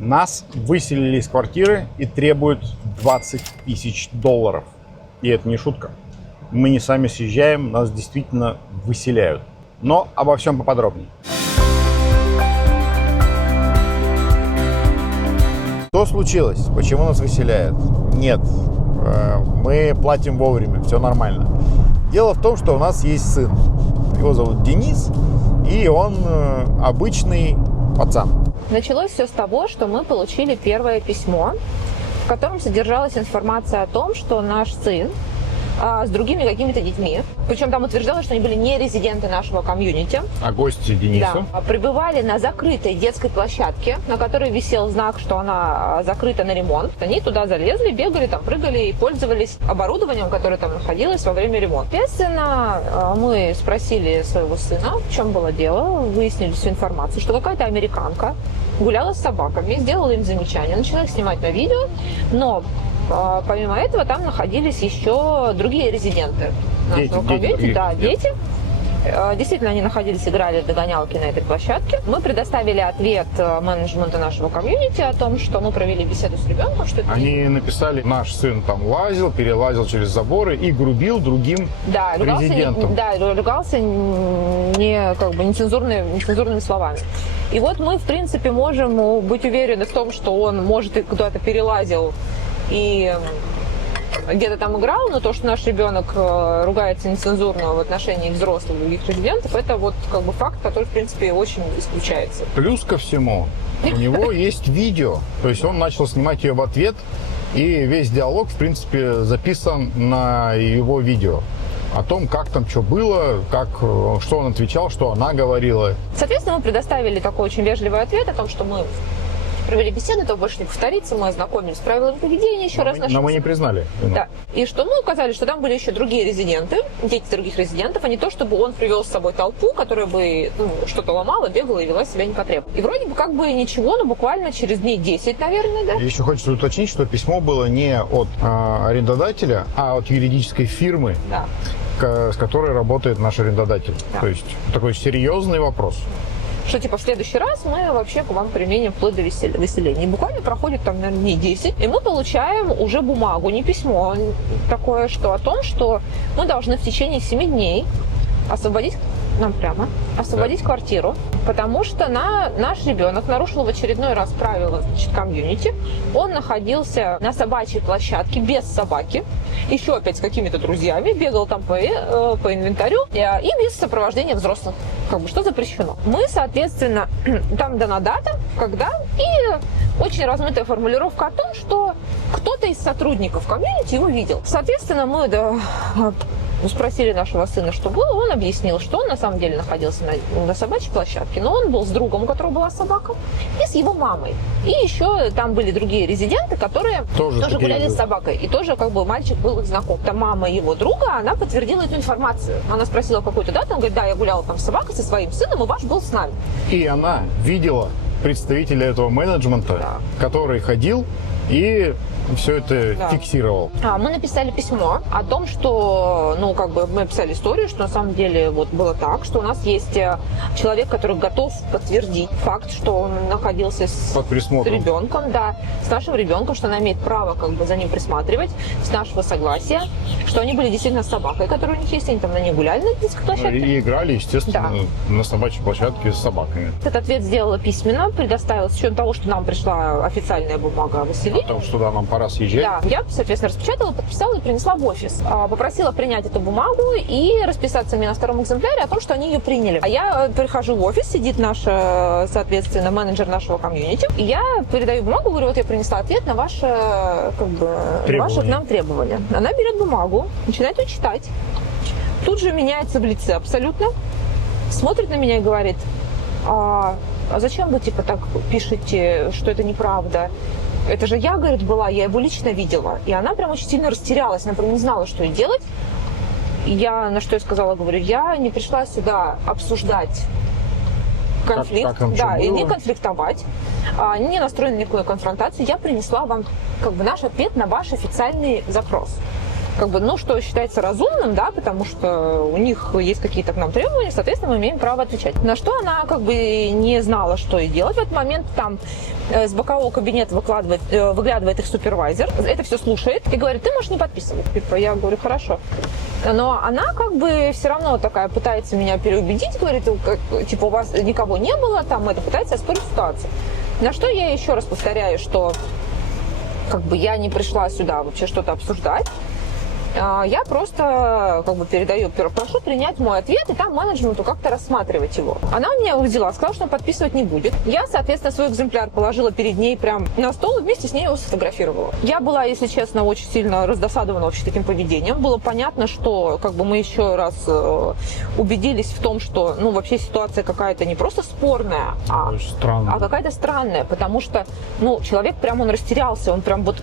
Нас выселили из квартиры и требуют $20 тысяч. И это не шутка. Мы не сами съезжаем, нас действительно выселяют. Но обо всем поподробнее. Что случилось? Почему нас выселяют? Нет, мы платим вовремя, все нормально. Дело в том, что у нас есть сын. Его зовут Денис, и он обычный пацан. Началось все с того, что мы получили первое письмо, в котором содержалась информация о том, что наш сын с другими какими-то детьми, причем там утверждалось, что они были не резиденты нашего комьюнити, А гости Денису? да, пребывали на закрытой детской площадке, на которой висел знак, что она закрыта на ремонт. Они туда залезли, бегали, там прыгали и пользовались оборудованием, которое там находилось во время ремонта. Соответственно, мы спросили своего сына, в чем было дело, выяснили всю информацию, что какая-то американка гуляла с собаками, сделала им замечание, начала их снимать на видео, но помимо этого там находились еще другие резиденты нашего комьюнити. Да, дети. Действительно, они находились, играли в догонялки на этой площадке. Мы предоставили ответ менеджменту нашего комьюнити о том, что мы провели беседу с ребенком. Что Они написали, наш сын там лазил, перелазил через заборы и грубил другим резидентам. Ругался нецензурными словами. И вот мы, в принципе, можем быть уверены в том, что он, может, и куда-то перелазил и где-то там играл, но то, что наш ребенок ругается нецензурно в отношении взрослых других резидентов, это вот как бы факт, который, в принципе, очень исключается. Плюс ко всему, у него есть видео, то есть он начал снимать ее в ответ, и весь диалог, в принципе, записан на его видео. О том, как там что было, что он отвечал, что она говорила. Соответственно, мы предоставили такой очень вежливый ответ о том, что мы провели беседу, это больше не повторится, мы ознакомились с правилами поведения еще раз. Но мы не признали. Да. И что мы указали, что там были еще другие резиденты, дети других резидентов, а не то, чтобы он привел с собой толпу, которая бы что-то ломала, бегала и вела себя непотребно. И вроде бы как бы ничего, но буквально через дней 10, наверное, да. Еще хочется уточнить, что письмо было не от арендодателя, а от юридической фирмы, да, с которой работает наш арендодатель. Да. То есть такой серьезный вопрос. Что типа в следующий раз мы вообще к вам применим вплоть до выселения. И буквально проходит там, наверное, дней 10, и мы получаем уже бумагу, не письмо, такое, что о том, что мы должны в течение 7 дней освободить квартиру, потому что наш ребенок нарушил в очередной раз правила, комьюнити. Он находился на собачьей площадке без собаки, еще опять с какими-то друзьями, бегал там по инвентарю и без сопровождения взрослых, что запрещено. Мы, соответственно, там дана дата, когда, и очень размытая формулировка о том, что кто-то из сотрудников комьюнити его видел. Соответственно, мы спросили нашего сына, что было, он объяснил, что он на самом деле находился на собачьей площадке, но он был с другом, у которого была собака, и с его мамой. И еще там были другие резиденты, которые тоже гуляли с собакой, и тоже мальчик был их знаком. Там мама его друга, она подтвердила эту информацию. Она спросила какую-то дату, он говорит, да, я гуляла там с собакой, со своим сыном, и ваш был с нами. И она видела представителя этого менеджмента, да, который ходил и все это фиксировал. Мы написали письмо о том, что, мы написали историю, что на самом деле было так, что у нас есть человек, который готов подтвердить факт, что он находился с ребенком, да, с нашим ребенком, что она имеет право за ним присматривать, с нашего согласия, что они были действительно с собакой, которая у них есть, они там на ней гуляли на детской площадке. И играли, естественно, на собачьей площадке с собаками. Этот ответ сделала письменно, предоставила, с учетом того, что нам пришла официальная бумага о выселении. О том, что нам пора съезжать. Да, я, соответственно, распечатала, подписала и принесла в офис. Попросила принять эту бумагу и расписаться мне на втором экземпляре о том, что они ее приняли. А я прихожу в офис, сидит наш, соответственно, менеджер нашего комьюнити, и я передаю бумагу, говорю, вот я принесла ответ на ваши к нам требования. Она берет бумагу, начинает ее читать. Тут же меняется в лице абсолютно, смотрит на меня и говорит, а зачем вы так пишете, что это неправда? Это же я, говорит, была, я его лично видела. И она прям очень сильно растерялась, она прям не знала, что ей делать. И я, на что я сказала, говорю, я не пришла сюда обсуждать конфликт, и не конфликтовать, не настроена на никакую конфронтацию. Я принесла вам наш ответ на ваш официальный запрос. как бы, ну, что считается разумным, да, потому что у них есть какие-то к нам требования, соответственно, мы имеем право отвечать. На что она как бы не знала, что и делать в этот момент. Там с бокового кабинета выглядывает их супервайзер, это все слушает и говорит: ты можешь не подписывать. Типа, я говорю: хорошо. Но она как бы все равно такая пытается меня переубедить, говорит, типа, у вас никого не было, там, это пытается оспорить ситуацию. На что я еще раз повторяю, что как бы я не пришла сюда вообще что-то обсуждать. Я просто как бы передаю, прошу принять мой ответ, и там менеджменту как-то рассматривать его. Она меня взяла, сказала, что она подписывать не будет. Я, соответственно, свой экземпляр положила перед ней прям на стол и вместе с ней его сфотографировала. Я была, если честно, очень сильно раздосадована вообще таким поведением. Было понятно, что как бы мы еще раз убедились в том, что, ну, вообще ситуация какая-то не просто спорная, а какая-то странная, потому что, ну, человек прям, он растерялся, он прям вот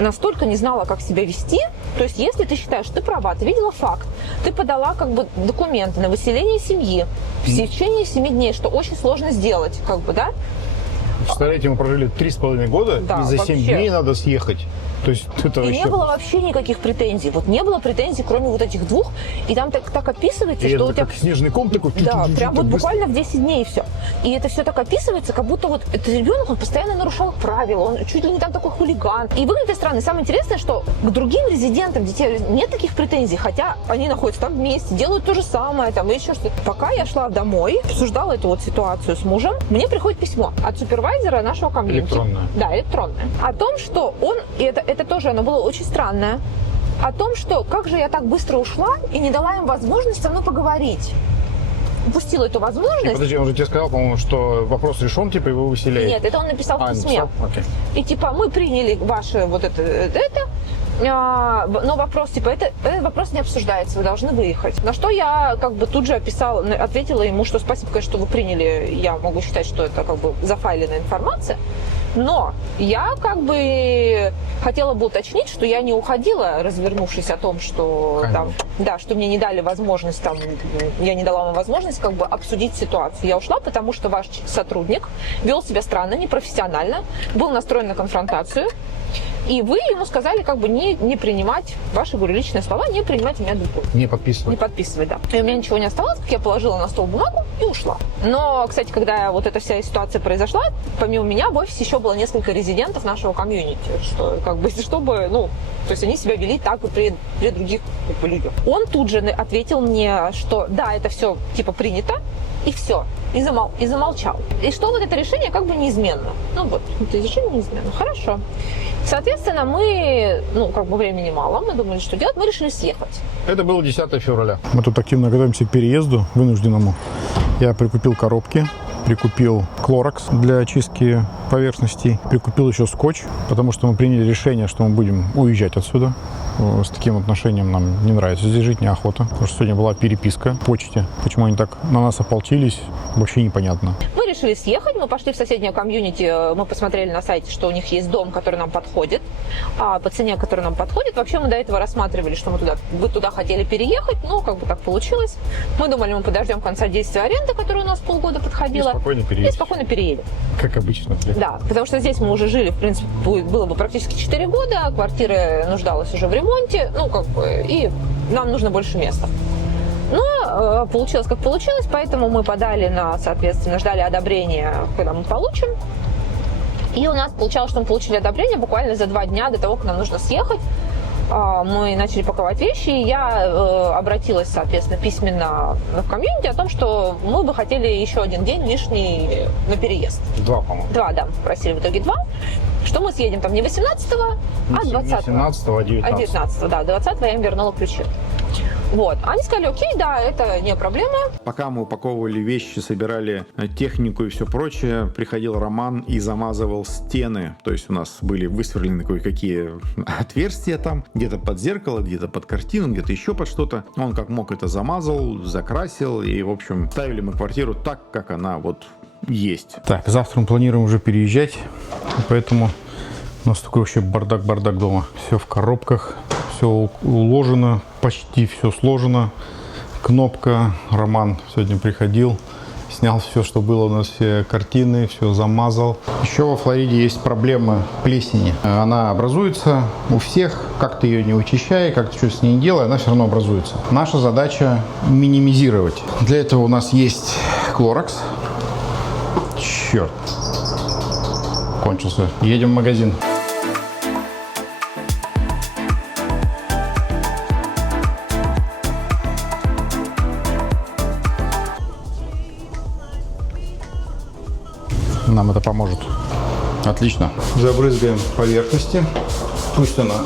настолько не знала, как себя вести. То есть, если ты считаешь, что ты права, ты видела факт, ты подала как бы документы на выселение семьи в течение 7 дней, что очень сложно сделать, как бы, да? Представляете, мы прожили 3,5 года, да, и за вообще 7 дней надо съехать. То есть это и вообще... не было вообще никаких претензий. Вот не было претензий, кроме вот этих двух. И там так описывается, и что это у тебя... как снежный ком такой. Да, прям вот буквально в 10 дней все. И это все так описывается, как будто вот этот ребенок, он постоянно нарушал правила, он чуть ли не там такой хулиган. И выглядит это странно. И самое интересное, что к другим резидентам детей нет таких претензий, хотя они находятся там вместе, делают то же самое, там, и еще что-то. Пока я шла домой, обсуждала эту вот ситуацию с мужем, мне приходит письмо от супервайзера нашего комьюнити. Электронное. Да, электронное. О том, что он, и это тоже, оно было очень странное, о том, что как же я так быстро ушла и не дала им возможность со мной поговорить. Упустила эту возможность. Подожди, он же тебе сказал, по-моему, что вопрос решен, типа, и вы выселяете. Нет, это он написал в письме. Окей. И типа, мы приняли ваше вот это, но вопрос, типа, этот вопрос не обсуждается, вы должны выехать. На что я как бы тут же ответила ему, что спасибо, конечно, что вы приняли, я могу считать, что это как бы зафайленная информация. Но я как бы хотела бы уточнить, что я не уходила, развернувшись о том, что там, да, что мне не дали возможность, там, я не дала вам возможность как бы обсудить ситуацию. Я ушла, потому что ваш сотрудник вел себя странно, непрофессионально, был настроен на конфронтацию. И вы ему сказали как бы не принимать ваши, говорю, личные слова, не принимать меня документ. Не подписывать. Не подписывать, да. И у меня ничего не оставалось, как я положила на стол бумагу и ушла. Но, кстати, когда вот эта вся ситуация произошла, помимо меня в офисе еще было несколько резидентов нашего комьюнити, что как бы, чтобы, ну, то есть они себя вели так и при других как бы, людях. Он тут же ответил мне, что да, это все типа принято, и все. И замолчал. И что вот это решение как бы неизменно. Ну вот, это решение неизменно. Хорошо. Соответственно, мы, ну, как бы времени мало, мы думали, что делать, мы решили съехать. Это было 10 февраля. Мы тут активно готовимся к переезду вынужденному. Я прикупил коробки, прикупил клоракс для очистки поверхностей, прикупил еще скотч, потому что мы приняли решение, что мы будем уезжать отсюда. С таким отношением нам не нравится здесь жить, неохота. Потому что сегодня была переписка в почте. Почему они так на нас ополчились, вообще непонятно. Мы решили съехать, мы пошли в соседнее комьюнити, мы посмотрели на сайте, что у них есть дом, который нам подходит, по цене, который нам подходит. Вообще мы до этого рассматривали, что вы туда хотели переехать, но как бы так получилось. Мы думали, мы подождем конца действия аренды, которая у нас полгода подходила, и спокойно переедем. Как обычно. Да, потому что здесь мы уже жили, в принципе, было бы практически 4 года, квартира нуждалась уже в ремонте, ну как бы, и нам нужно больше места. Но получилось как получилось, поэтому мы подали соответственно, ждали одобрения, когда мы получим. И у нас получалось, что мы получили одобрение буквально за 2 дня до того, как нам нужно съехать. Мы начали паковать вещи, и я обратилась, соответственно, письменно в комьюнити о том, что мы бы хотели еще 1 день лишний на переезд. 2, по-моему. 2, да, просили в итоге 2. Что мы съедем там не 18-го, а 20-го. Не 17-го, а 19-го. 19-го, да, 20-го я им вернула ключи. Вот. Они сказали, окей, да, это не проблема. Пока мы упаковывали вещи, собирали технику и все прочее, приходил Роман и замазывал стены. То есть у нас были высверлены кое-какие отверстия там, где-то под зеркало, где-то под картину, где-то еще под что-то. Он как мог это замазал, закрасил, и, в общем, ставили мы квартиру так, как она вот есть. Так, завтра мы планируем уже переезжать, поэтому у нас такой вообще бардак дома. Все в коробках, все уложено, почти все сложено. Кнопка. Роман сегодня приходил, снял все, что было у нас, все картины, все замазал. Еще во Флориде есть проблема плесени. Она образуется у всех, как ты ее не вычищай, как ты что с ней не делай, она все равно образуется. Наша задача минимизировать. Для этого у нас есть Clorox. Черт. Кончился. Едем в магазин. Нам это поможет. Отлично. Забрызгаем поверхности. Пусть она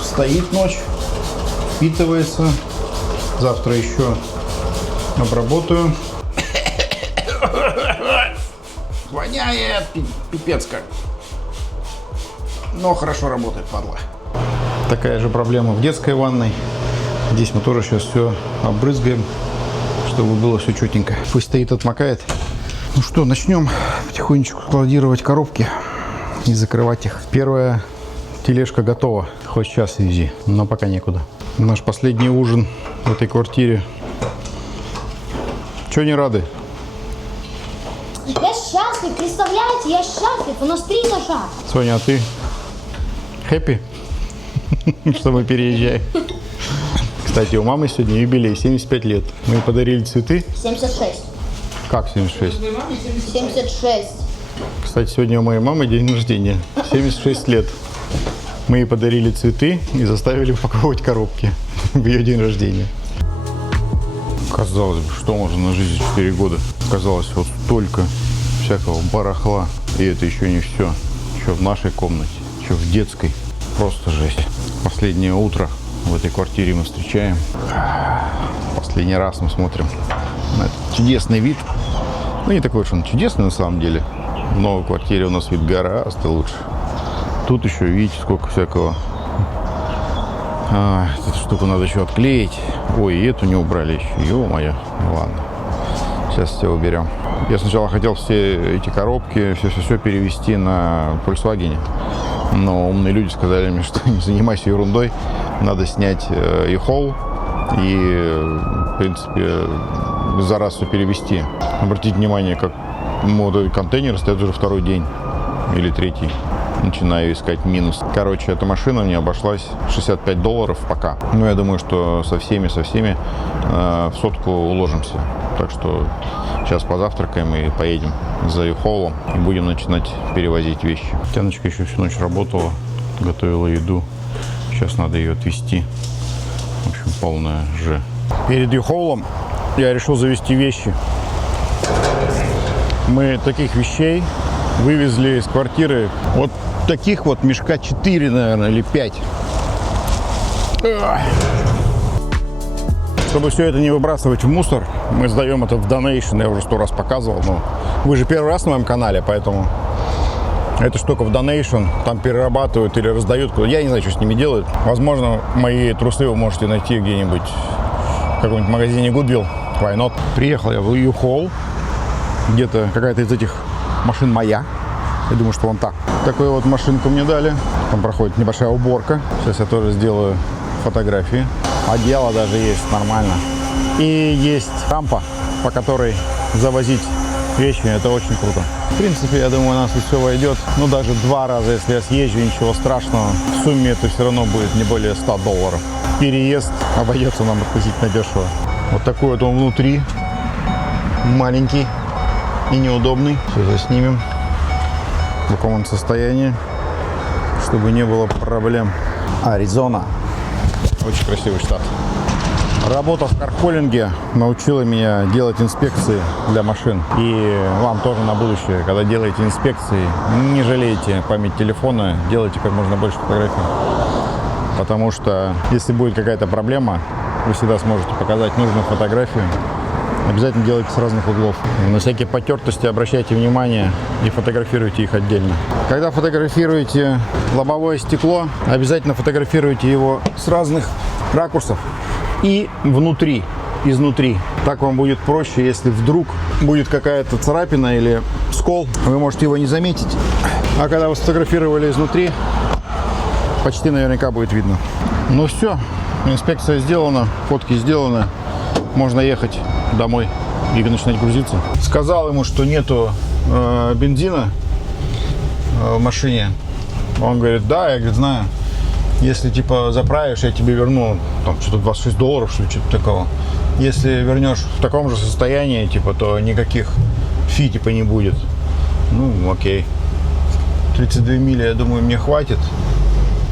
стоит ночь, впитывается. Завтра еще обработаю. Воняет пипец как. Но хорошо работает, падла. Такая же проблема в детской ванной. Здесь мы тоже сейчас все обрызгаем, чтобы было все четенько. Пусть стоит, отмокает. Ну что, начнем потихонечку складировать коробки и закрывать их. Первая тележка готова. Хоть сейчас вези, но пока некуда. Наш последний ужин в этой квартире. Чего не рады? Я счастлив, представляете, я счастлив. У нас 3 этажа. Соня, а ты хэппи, что мы переезжаем? Кстати, у мамы сегодня юбилей, 75 лет. Мы ей подарили цветы. 76. Как 76? 76. Кстати, сегодня у моей мамы день рождения. 76 лет. Мы ей подарили цветы и заставили упаковывать коробки в ее день рождения. Казалось бы, что можно нажить за 4 года? Казалось, вот столько всякого барахла. И это еще не все. Еще в нашей комнате, еще в детской. Просто жесть. Последнее утро в этой квартире мы встречаем. Последний раз мы смотрим на этот чудесный вид. Ну, не такой уж он чудесный на самом деле. В новой квартире у нас вид гораздо лучше. Тут еще, видите, сколько всякого. Эту штуку надо еще отклеить. Ой, и эту не убрали еще. Ё-моё. Ладно. Сейчас все уберем. Я сначала хотел все эти коробки, все перевести на Volkswagen. Но умные люди сказали мне, что не занимайся ерундой. Надо снять e-haul и, в принципе, за раз все перевести. Обратите внимание, как модуль контейнер стоит уже второй день или третий. Начинаю искать минус. Короче, эта машина мне обошлась $65 пока. Но я думаю, что со всеми в сотку уложимся. Так что сейчас позавтракаем и поедем за U-Haul и будем начинать перевозить вещи. Тяночка еще всю ночь работала, готовила еду. Сейчас надо ее отвезти. В общем, полная же. Перед U-Haul я решил завести вещи. Мы таких вещей вывезли из квартиры вот таких вот мешка 4, наверное, или 5. Чтобы все это не выбрасывать в мусор, мы сдаем это в donation. Я уже 100 раз показывал, но вы же первый раз на моем канале, поэтому эта штука в donation, там перерабатывают или раздают. Я не знаю, что с ними делают. Возможно, мои трусы вы можете найти где-нибудь в каком-нибудь магазине Goodwill. Why not? Приехал я в U-Haul. Где-то какая-то из этих машин моя. Я думаю, что вон та. Такую вот машинку мне дали. Там проходит небольшая уборка. Сейчас я тоже сделаю фотографии. Одеяло даже есть нормально. И есть рампа, по которой завозить вещи. Это очень круто. В принципе, я думаю, у нас все войдет. Ну, даже 2 раза, если я съезжу, ничего страшного. В сумме это все равно будет не более $100. Переезд обойдется нам относительно дешево. Вот такой вот он внутри. Маленький и неудобный. Все заснимем. В каком он состоянии, чтобы не было проблем. Аризона. Очень красивый штат. Работа в кархолинге научила меня делать инспекции для машин. И вам тоже на будущее, когда делаете инспекции, не жалейте память телефона, делайте как можно больше фотографий. Потому что если будет какая-то проблема, вы всегда сможете показать нужную фотографию. Обязательно делайте с разных углов. На всякие потертости обращайте внимание и фотографируйте их отдельно. Когда фотографируете лобовое стекло, обязательно фотографируйте его с разных ракурсов и внутри, изнутри. Так вам будет проще, если вдруг будет какая-то царапина или скол, вы можете его не заметить. А когда вы сфотографировали изнутри, почти наверняка будет видно. Ну все, инспекция сделана, фотки сделаны. Можно ехать домой. и начинать грузиться. Сказал ему, что нету бензина в машине. Он говорит, да, я говорит, знаю. Если типа заправишь, я тебе верну там что-то $26, что ли, что-то такого. Если вернешь в таком же состоянии, типа, то никаких фи типа не будет. Ну, окей. 32 мили, я думаю, мне хватит.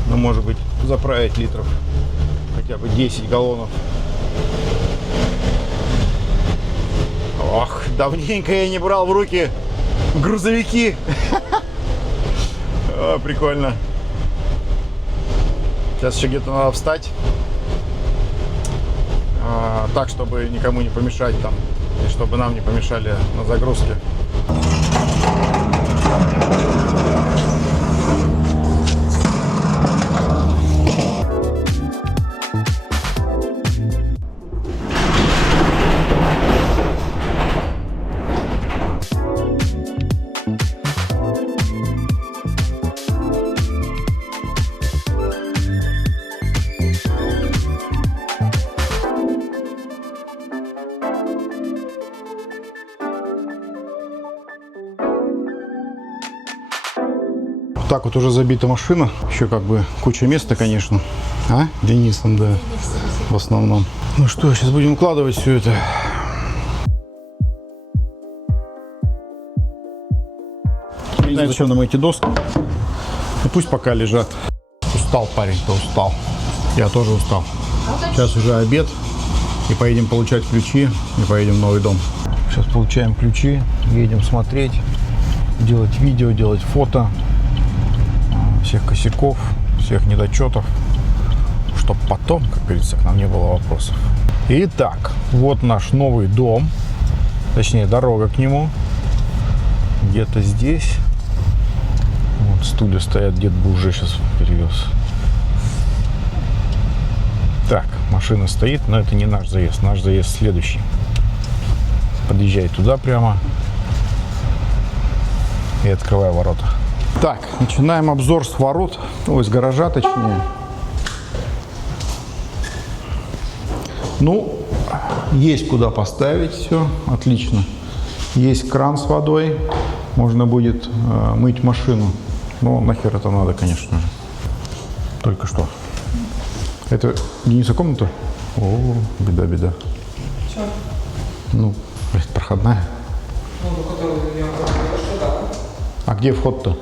Ну, может быть, заправить литров хотя бы 10 галлонов. Ох, давненько я не брал в руки грузовики. О, прикольно. Сейчас еще где-то надо встать. Так, чтобы никому не помешать там. И чтобы нам не помешали на загрузке. Так вот уже забита машина. Еще как бы куча места, конечно. А? Денисом, да. В основном. Ну что, сейчас будем укладывать все это. Не знаю, зачем нам эти доски. Ну, пусть пока лежат. Устал парень-то, устал. Я тоже устал. Сейчас уже обед. И поедем получать ключи. И поедем в новый дом. Сейчас получаем ключи. Едем смотреть. Делать видео, делать фото. Всех косяков, всех недочетов, чтобы потом, как говорится, к нам не было вопросов. Итак, вот наш новый дом, точнее дорога к нему, где-то здесь. Вот стулья стоят, дед бы уже сейчас перевез. Так, машина стоит, но это не наш заезд следующий. Подъезжай туда прямо и открывай ворота. Так, начинаем обзор с ворот, из гаража точнее. Ну, есть куда поставить все, отлично. Есть кран с водой, можно будет мыть машину. Но нахер это надо, конечно же. Только что. Это Дениса комната? О, беда. Что? Ну, блядь, проходная. Ну, которую я говорила, что да. А где вход-то?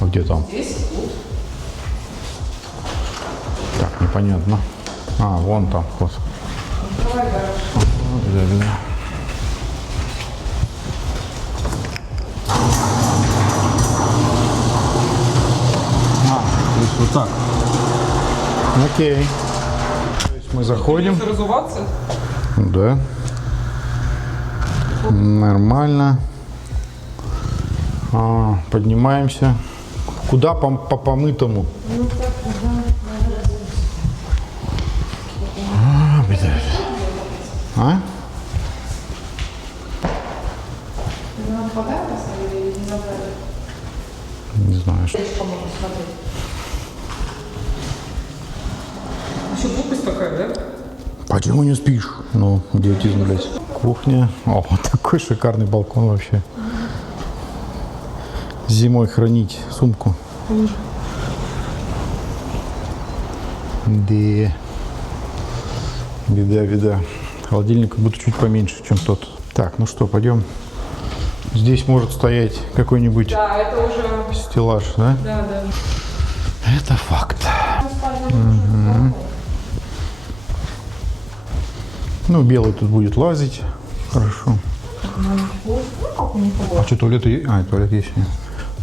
А где там? Здесь, тут. Так, непонятно. А, вон там вход. Открывай гараж. Беда. То есть вот так. Окей. То есть мы заходим. Придется разуваться? Да. Нормально. Поднимаемся. Куда по помытому? Беда. А? Не знаю. Что. Еще глупость такая, да? Почему не спишь? Ну, идиотизм, блядь. Кухня. О, вот такой шикарный балкон вообще. Зимой хранить сумку. Да. Беда. Холодильник как будто чуть поменьше, чем тот. Так, ну что, пойдем. Здесь может стоять какой-нибудь Да, это уже... стеллаж, да? Да. Это факт. Угу. Ну, белый тут будет лазить. Хорошо. А что, туалет есть? А, туалет есть.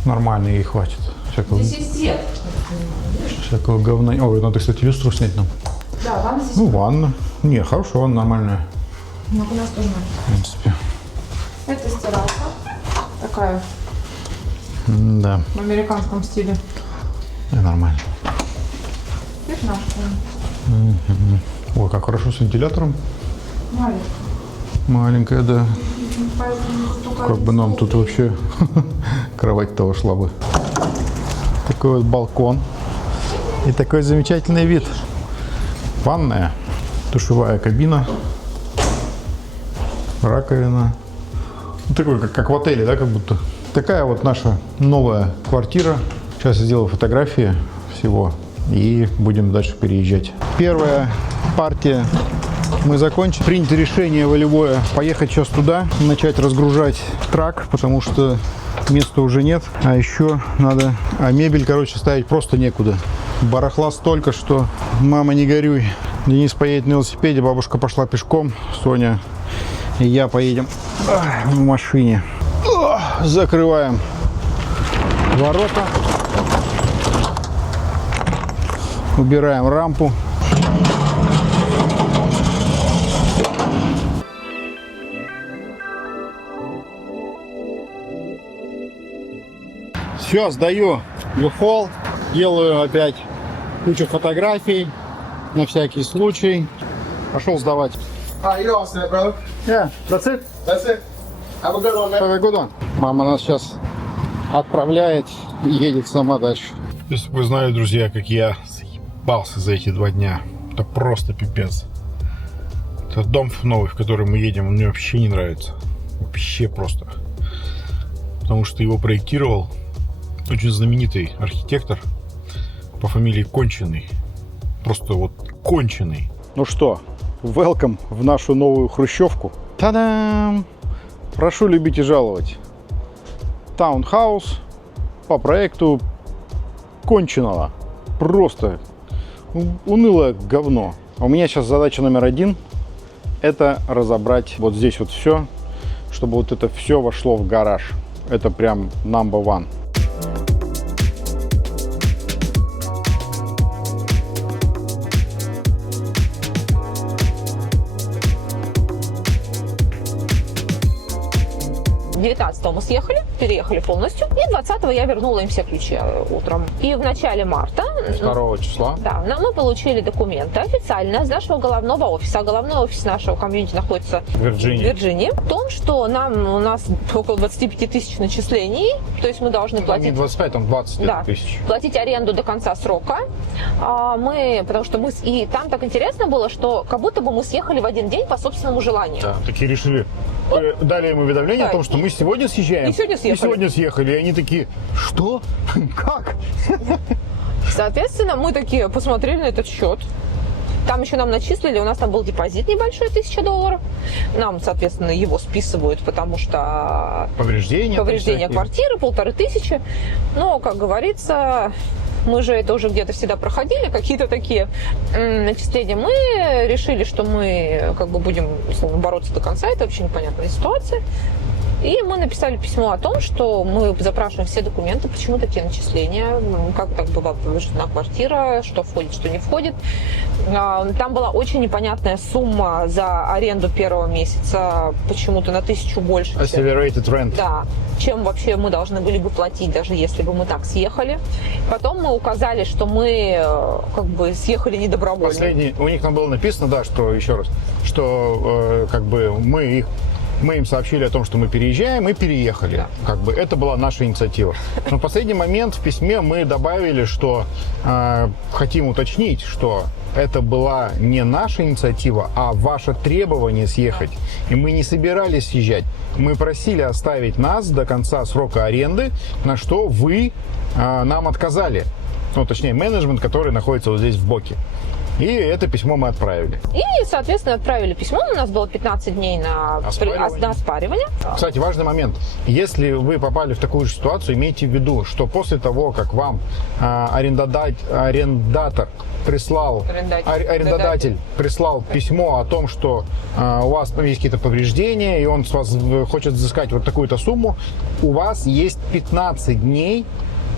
Нормально, ей хватит. Всякого, Здесь есть свет. всякого говна. Ой, надо, кстати, люстру снять нам. Да, ванна здесь. Ну, ванна. Не, хорошая ванна, нормальная. Ну, у нас тоже. В принципе. Это стиралка. Такая, Да, в американском стиле. нормально. Это наша. Ой, как хорошо с вентилятором. Маленькая. Маленькая, да. Поэтому только Как бы нам тут вообще кровать-то ушла бы. Такой вот балкон. И такой замечательный вид. Ванная, душевая кабина. раковина. Ну, такой, как в отеле, да, как будто. Такая вот наша новая квартира. Сейчас я сделаю фотографии всего и будем дальше переезжать. Первая партия мы закончили. Принято решение волевое поехать сейчас туда, начать разгружать трак, потому что места уже нет. А еще надо... А мебель, короче, ставить просто некуда. Барахла столько, что мама, не горюй. Денис поедет на велосипеде, бабушка пошла пешком, Соня и я поедем в машине. Закрываем ворота. Убираем рампу. Все, сдаю U-Haul. Делаю опять кучу фотографий на всякий случай. Пошел сдавать. You all set, bro. Yeah, that's it. That's it. Have a good one, man. Have a good one. Мама нас сейчас отправляет и едет сама дальше. Если бы вы знали, друзья, как я заебался за эти 2 дня. Это просто пипец. Этот дом новый, в который мы едем, он мне вообще не нравится. Вообще просто. Потому что его проектировал очень знаменитый архитектор по фамилии Конченый. Просто вот Конченый. Ну что, welcome в нашу новую хрущевку. Та-дам! Прошу любить и жаловать. Таунхаус по проекту Конченого. Просто унылое говно. У меня сейчас задача номер 1 – это разобрать вот здесь вот все, чтобы вот это все вошло в гараж. Это прям number one. Мы съехали, переехали полностью. И 20-го я вернула им все ключи утром. И в начале марта... 2 числа. Да, мы получили документы официально из нашего головного офиса. Головной офис нашего комьюнити находится в Вирджинии. В том, что у нас около 25 тысяч начислений. То есть мы должны платить... Не 25, там 20 тысяч. Платить аренду до конца срока. Потому что и там так интересно было, что как будто бы мы съехали в один день по собственному желанию. Да, такие решили. Дали им уведомление о том, что мы сегодня съезжаем. И сегодня съехали. И они такие, что? Как? Соответственно, мы такие посмотрели на этот счет. Там еще нам начислили, у нас там был депозит небольшой, $1000. Нам, соответственно, его списывают, потому что... Повреждение квартиры, 1500. Но, как говорится... Мы же это уже где-то всегда проходили, какие-то такие начисления. Мы решили, что мы как бы будем бороться до конца. Это вообще непонятная ситуация. И мы написали письмо о том, что мы запрашиваем все документы, почему такие начисления, как так была повреждена квартира, что входит, что не входит. Там была очень непонятная сумма за аренду первого месяца, почему-то на 1000 больше. Accelerated rent. Да, чем вообще мы должны были бы платить, даже если бы мы так съехали. Потом мы указали, что мы как бы съехали недобровольно. У них там было написано, да, что еще раз, что как бы мы им сообщили о том, что мы переезжаем, и переехали. Да. Как бы это была наша инициатива. Но в последний момент в письме мы добавили, что хотим уточнить, что это была не наша инициатива, а ваше требование съехать. И мы не собирались съезжать. Мы просили оставить нас до конца срока аренды, на что вы нам отказали. Ну, точнее, менеджмент, который находится вот здесь в Боке. И это письмо мы отправили. И, соответственно, отправили письмо. У нас было 15 дней на оспаривание. Кстати, важный момент. Если вы попали в такую же ситуацию, имейте в виду, что после того, как вам арендодатель прислал письмо о том, что у вас есть какие-то повреждения, и он с вас хочет взыскать вот такую-то сумму, у вас есть 15 дней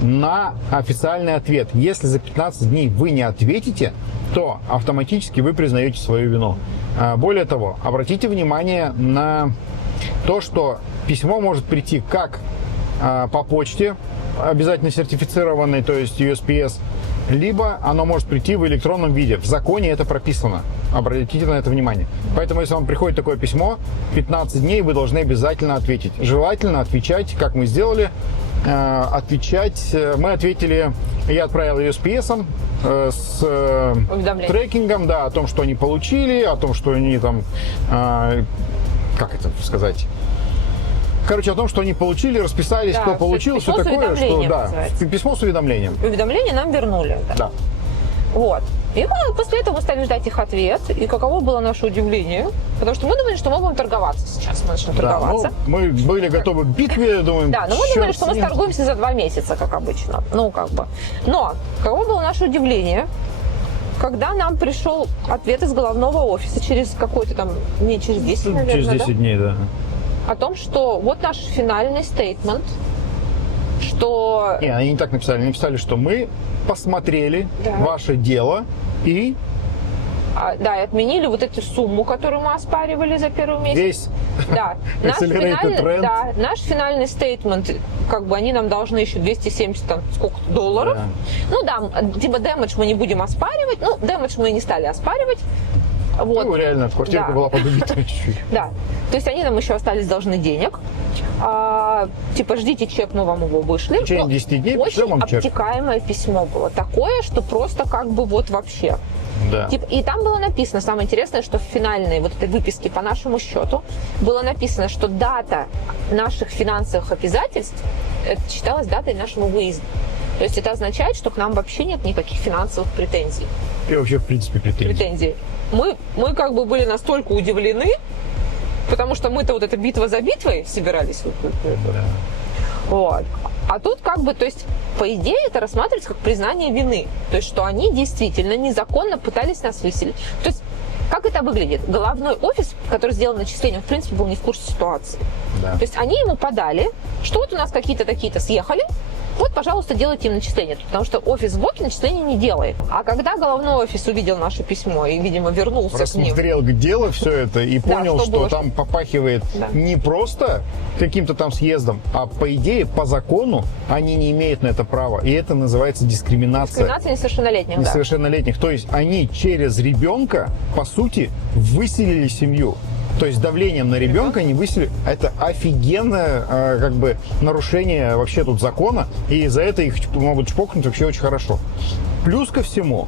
на официальный ответ. Если за 15 дней вы не ответите, то автоматически вы признаете свою вину. Более того, обратите внимание на то, что письмо может прийти как по почте, обязательно сертифицированной, то есть USPS, либо оно может прийти в электронном виде. В законе это прописано. Обратите на это внимание. Поэтому, если вам приходит такое письмо, 15 дней вы должны обязательно ответить. Желательно отвечать, как мы сделали. Мы ответили, я отправил USPS с трекингом, да, о том, что они получили, о том, что они там как это сказать? Короче, о том, что они получили, расписались, Да, кто получил, письмо все с такое, что уведомлением да, называется. письмо с уведомлением. Уведомление нам вернули. Да. Да. Вот. И мы после этого стали ждать их ответ. И каково было наше удивление. Потому что мы думали, что мы будем торговаться сейчас. Мы начнем Да, торговаться. ну, мы были готовы к битве, думаем, Да, но мы думали, чёрт что с мы ним. торгуемся за 2 месяца, как обычно. Ну, как бы. Но каково было наше удивление, когда нам пришел ответ из головного офиса через какой-то там, не через 10, наверное, Через 10 да? дней, да. О том, что вот наш финальный стейтмент, что... Не, они не так написали. Они написали, что мы посмотрели Да. ваше дело и Да, и отменили вот эту сумму, которую мы оспаривали за первый месяц. весь Да, наш Accelerated финальный, rent. да, наш финальный стейтмент, как бы они нам должны еще 270 там, сколько-то долларов. Да. Ну да, типа дэмэдж мы не будем оспаривать. Ну, дэмэдж мы не стали оспаривать. Вот. Ну, реально, квартирка Да. была подубита чуть-чуть. Да. То есть они нам еще остались должны денег. Типа, ждите чек, мы вам его вышли. В течение 10 дней пришлем Очень вам чек. обтекаемое письмо было. Такое, что просто как бы вот вообще. Да. И там было написано, самое интересное, что в финальной вот этой выписке по нашему счету было написано, что дата наших финансовых обязательств это считалась датой нашего выезда. То есть это означает, что к нам вообще нет никаких финансовых претензий. И вообще, в принципе, претензий. Мы как бы были настолько удивлены, потому что мы-то вот эта битва за битвой собирались. Да. Вот. А тут как бы, то есть, по идее, это рассматривается как признание вины. То есть, что они действительно незаконно пытались нас выселить. То есть, как это выглядит? Головной офис, который сделал начисление, он, в принципе, был не в курсе ситуации. Да. То есть, они ему подали, что вот у нас какие-то такие-то съехали, вот, пожалуйста, делайте им начисление. Потому что офис в ВОКе начисления не делает. А когда головной офис увидел наше письмо и, видимо, вернулся к ним, Рассмотрел дело все это и Да, понял, что что было, там попахивает Да. не просто каким-то там съездом, а по идее, по закону они не имеют на это права. И это называется дискриминация дискриминация несовершеннолетних, да. несовершеннолетних. То есть они через ребенка, по сути, выселили семью. То есть давлением на ребенка не выселили. Это офигенное как бы нарушение вообще тут закона. И за это их могут чпокнуть вообще очень хорошо. Плюс ко всему,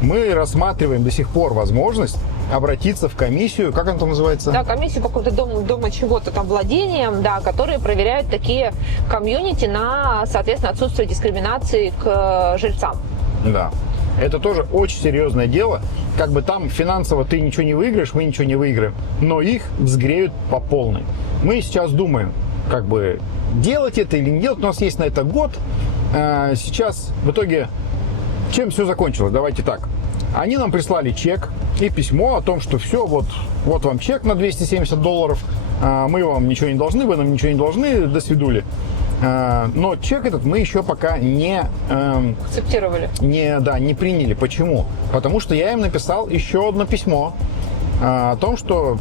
мы рассматриваем до сих пор возможность обратиться в комиссию, как она там называется? Да, комиссию по какому-то дома чего-то там владением, да, которые проверяют такие комьюнити на, соответственно, отсутствие дискриминации к жильцам. Да. Это тоже очень серьезное дело. Как бы там финансово ты ничего не выиграешь, мы ничего не выиграем. Но их взгреют по полной. Мы сейчас думаем, как бы делать это или не делать. У нас есть на это год. Сейчас в итоге чем все закончилось? Давайте так. Они нам прислали чек и письмо о том, что все, вот вам чек на $270. Мы вам ничего не должны, вы нам ничего не должны, до свидули. Но чек этот мы еще пока не Акцептировали. не приняли. Почему? Потому что я им написал еще одно письмо о том, что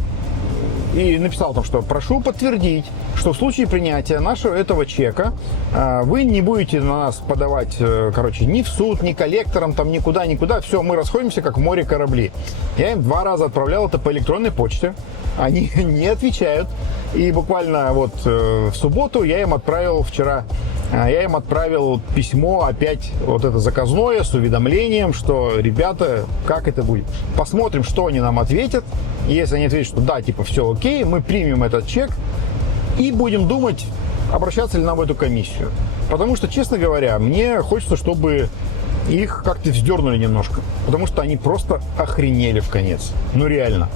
и написал там, что прошу подтвердить, что в случае принятия нашего этого чека вы не будете на нас подавать, ни в суд, ни коллекторам, там никуда. Все, мы расходимся, как в море корабли. Я им 2 раза отправлял это по электронной почте. Они не отвечают. И буквально вот в субботу я им отправил письмо опять вот это заказное с уведомлением, что, ребята, как это будет. Посмотрим, что они нам ответят. И если они ответят, что да, типа все окей, мы примем этот чек и будем думать, обращаться ли нам в эту комиссию. Потому что, честно говоря, мне хочется, чтобы их как-то вздернули немножко. Потому что они просто охренели в конец. Ну реально.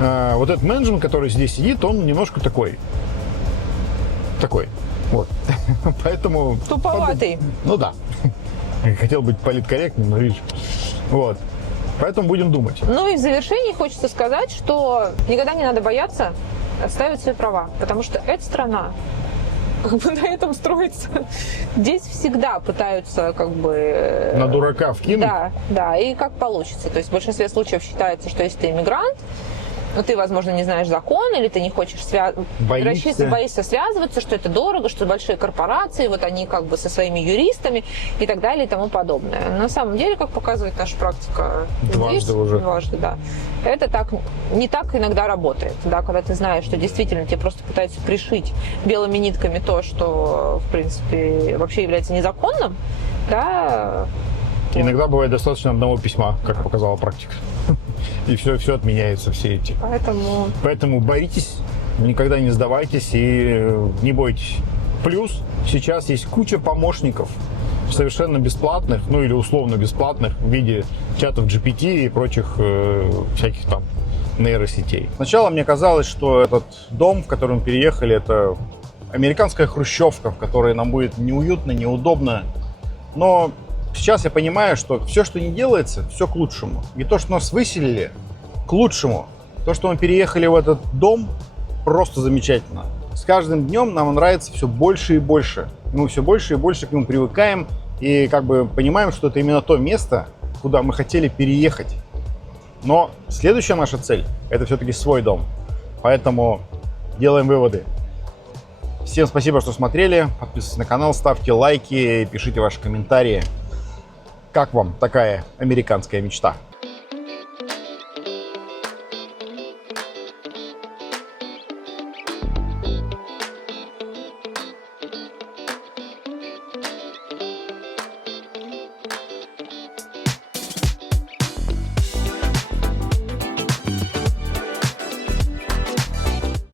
Вот этот менеджмент, который здесь сидит, он немножко такой. Вот. Поэтому... Туповатый. Ну да. Хотел быть политкорректным, но видишь. Вот. Поэтому будем думать. Ну и в завершении хочется сказать, что никогда не надо бояться отстаивать свои права, потому что эта страна как бы на этом строится. Здесь всегда пытаются как бы... На дурака вкинуть? Да, и как получится. То есть в большинстве случаев считается, что если ты иммигрант, но ты, возможно, не знаешь закон, или ты не хочешь боишься связываться, что это дорого, что большие корпорации, вот они как бы со своими юристами и так далее и тому подобное. На самом деле, как показывает наша практика дважды, да, это не так иногда работает, да, когда ты знаешь, что действительно тебе просто пытаются пришить белыми нитками то, что, в принципе, вообще является незаконным, да. Иногда бывает достаточно одного письма, как показала практика. И все отменяется, все эти. Поэтому боритесь Никогда не сдавайтесь и не бойтесь. Плюс сейчас есть куча помощников, совершенно бесплатных, ну или условно бесплатных, в виде чатов GPT и прочих всяких там нейросетей. Сначала мне казалось, что этот дом, в который мы переехали, это американская хрущевка, в которой нам будет неуютно, неудобно. Но сейчас я понимаю, что все, что не делается, все к лучшему. И то, что нас выселили, к лучшему. То, что мы переехали в этот дом, просто замечательно. С каждым днем нам нравится все больше и больше. Мы все больше и больше к нему привыкаем и как бы понимаем, что это именно то место, куда мы хотели переехать. Но следующая наша цель – это все-таки свой дом. Поэтому делаем выводы. Всем спасибо, что смотрели. Подписывайтесь на канал, ставьте лайки, пишите ваши комментарии. Как вам такая американская мечта?